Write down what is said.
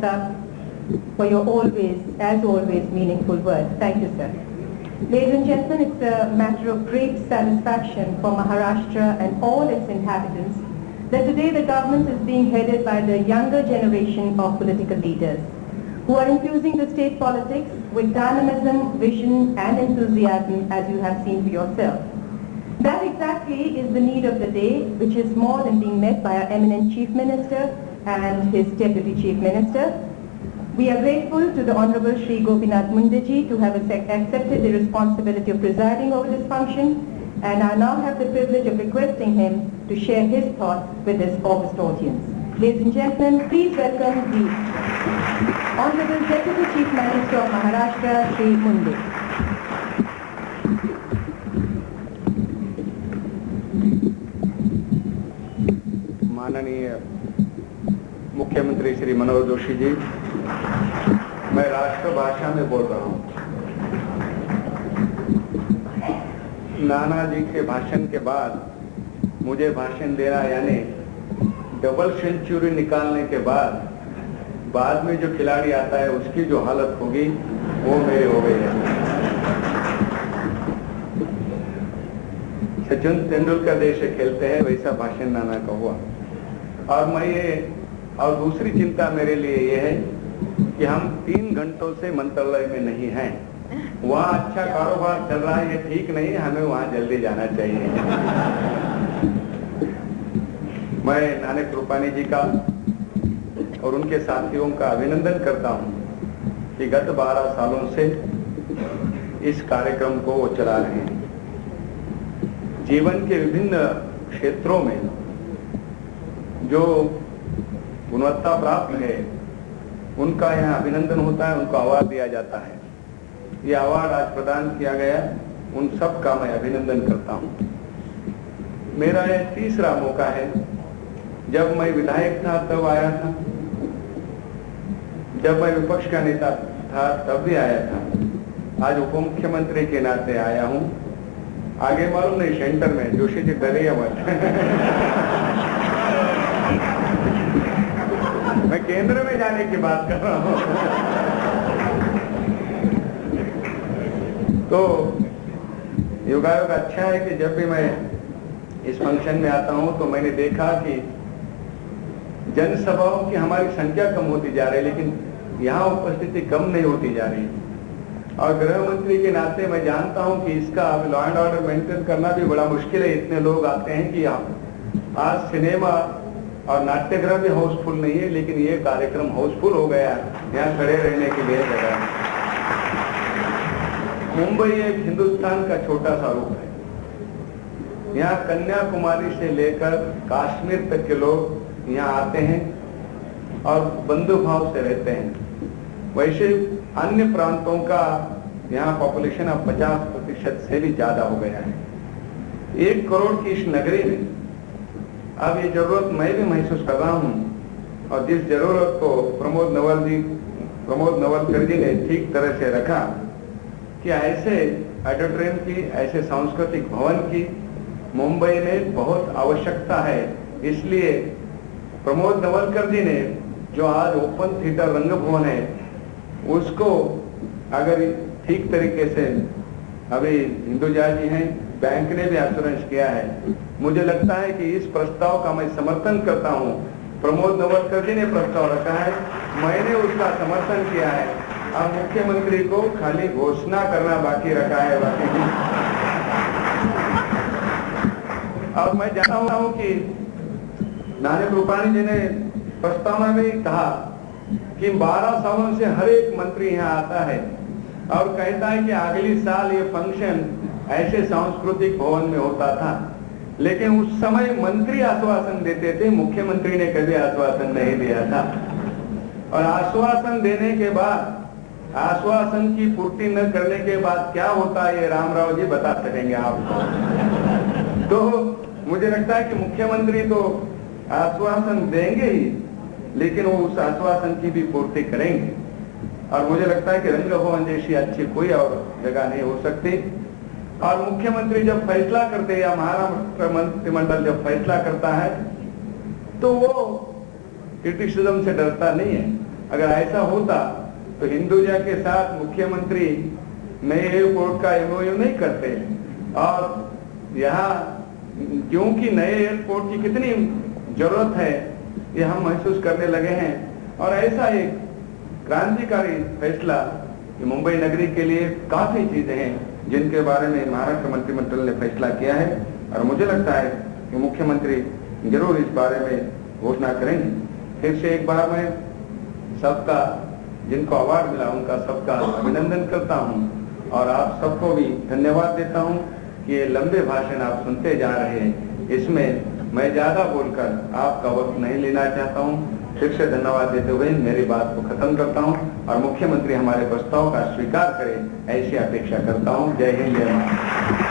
Saab, for your always, as always, meaningful words. Thank you, sir. Ladies and gentlemen, it's a matter of great satisfaction for Maharashtra and all its inhabitants that today the government is being headed by the younger generation of political leaders who are infusing the state politics with dynamism, vision and enthusiasm, as you have seen for yourself. That exactly is the need of the day, which is more than being met by our eminent Chief Minister and his Deputy Chief Minister. We are grateful to the Honorable Shri Gopinath Mundeji to have accepted the responsibility of presiding over this function, and I now have the privilege of requesting him to share his thoughts with this august audience. Ladies and gentlemen, please welcome the Honorable Deputy Chief Minister of Maharashtra, Shri Munde. माननीय मुख्यमंत्री श्री मनोहर जोशी जी, मैं राष्ट्र भाषा में बोल रहा हूँ। नाना जी के भाषण के बाद मुझे भाषण देना, यानी डबल सेंचुरी निकालने के बाद में जो खिलाड़ी आता है उसकी जो हालत होगी वो मेरी हो गई है। सचिन तेंदुलकर जैसे खेलते हैं वैसा भाषण नाना का हुआ। और दूसरी चिंता मेरे लिए ये है कि हम 3 घंटों से मंत्रालय में नहीं हैं। वहाँ अच्छा कारोबार चल रहा है, ये ठीक नहीं है, हमें वहाँ जल्दी जाना चाहिए। मैं नाना कृपानी जी का और उनके साथियों का अभिनंदन करता हूँ कि गत 12 सालों से इस कार्यक्रम को वो चला रहे हैं। जीवन के विभिन्न क्षेत्रों में जो गुणवत्ता प्राप्त है उनका यहाँ अभिनंदन होता है, उनको अवार्ड दिया जाता है। ये अवार्ड आज प्रदान किया गया, उन सब का मैं अभिनंदन करता हूँ। मेरा यह तीसरा मौका है। जब मैं विधायक था तब आया था, जब मैं विपक्ष का नेता था तब भी आया था, आज उप मुख्यमंत्री के नाते आया हूँ। आगे मालूम नहीं, सेंटर में जोशी जी डरिए मत। मैं केंद्र में जाने की बात कर रहा हूँ। तो योगायोग अच्छा है कि जब भी मैं इस फंक्शन में आता हूँ तो मैंने देखा कि जनसभाओं की हमारी संख्या कम होती जा रही है, लेकिन यहाँ उपस्थिति कम नहीं होती जा रही। और गृह मंत्री के नाते मैं जानता हूँ कि इसका अब लॉ एंड ऑर्डर मेंटेन करना भी बड़ा मुश्किल है। इतने लोग आते हैं कि आज सिनेमा और नाट्यगृह भी हाउसफुल नहीं है, लेकिन ये कार्यक्रम हाउसफुल हो गया। यहाँ खड़े रहने के लिए जगह है। मुंबई एक हिंदुस्तान का छोटा सा रूप है। यहाँ कन्याकुमारी से लेकर कश्मीर तक के लोग यहाँ आते हैं और बंधु भाव से रहते हैं। वैसे अन्य प्रांतों का यहाँ पॉपुलेशन अब 50% से भी ज्यादा हो गया है। 1 करोड़ की इस नगरी में अब ये जरूरत मैं भी महसूस कर रहा हूँ, और जिस जरूरत को प्रमोद नवलकर जी ने ठीक तरह से रखा कि ऐसे ऑडिटोरियम की, ऐसे सांस्कृतिक भवन की मुंबई में बहुत आवश्यकता है। इसलिए प्रमोद नवलकर जी ने जो आज ओपन थिएटर रंगभवन है उसको अगर ठीक तरीके से, अभी हिंदुजा जी हैं, बैंक ने भी एश्योरेंस किया है। मुझे लगता है कि इस प्रस्ताव का मैं समर्थन करता हूं। प्रमोद नवलकर जी ने प्रस्ताव रखा है, मैंने उसका समर्थन किया है। अब मुख्यमंत्री को खाली घोषणा करना बाकी रखा है। अब मैं जानता हूं कि नाना कृपानी जी ने प्रस्तावना में कहा कि 12 सालों से हर एक मंत्री यहाँ आता है और कहता है कि अगली साल ये फंक्शन ऐसे सांस्कृतिक भवन में होता था, लेकिन उस समय मंत्री आश्वासन देते थे, मुख्यमंत्री ने कभी आश्वासन नहीं दिया था। और आश्वासन देने के बाद, आश्वासन की पूर्ति न करने के बाद क्या होता है ये रामराव जी बता सकेंगे आपको। तो मुझे लगता है कि मुख्यमंत्री तो आश्वासन देंगे ही, लेकिन वो उस आश्वासन की भी पूर्ति करेंगे। और मुझे लगता है कि रंगभवन जैसी अच्छी कोई और जगह नहीं हो सकती। और मुख्यमंत्री जब फैसला करते हैं या महाराष्ट्र मंत्रिमंडल जब फैसला करता है तो वो क्रिटिसिज्म से डरता नहीं है। अगर ऐसा होता तो हिंदुजा के साथ मुख्यमंत्री नए एयरपोर्ट का एमओयू नहीं करते। और यहाँ क्योंकि नए एयरपोर्ट की कितनी जरूरत है ये हम महसूस करने लगे हैं। और ऐसा एक क्रांतिकारी फैसला कि मुंबई नगरी के लिए काफी चीजें हैं जिनके बारे में महाराष्ट्र मंत्रिमंडल ने फैसला किया है, और मुझे लगता है कि मुख्यमंत्री जरूर इस बारे में घोषणा करेंगे। फिर से एक बार मैं सबका, जिनको अवार्ड मिला उनका सबका अभिनंदन करता हूं, और आप सबको भी धन्यवाद देता हूं कि ये लंबे भाषण आप सुनते जा रहे हैं। इसमें मैं ज्यादा बोलकर आपका वक्त नहीं लेना चाहता हूं। फिर से धन्यवाद देते हुए मेरी बात को खत्म करता हूं और मुख्यमंत्री हमारे प्रस्ताव का स्वीकार करें ऐसी अपेक्षा करता हूं। जय हिंद, जय भारत।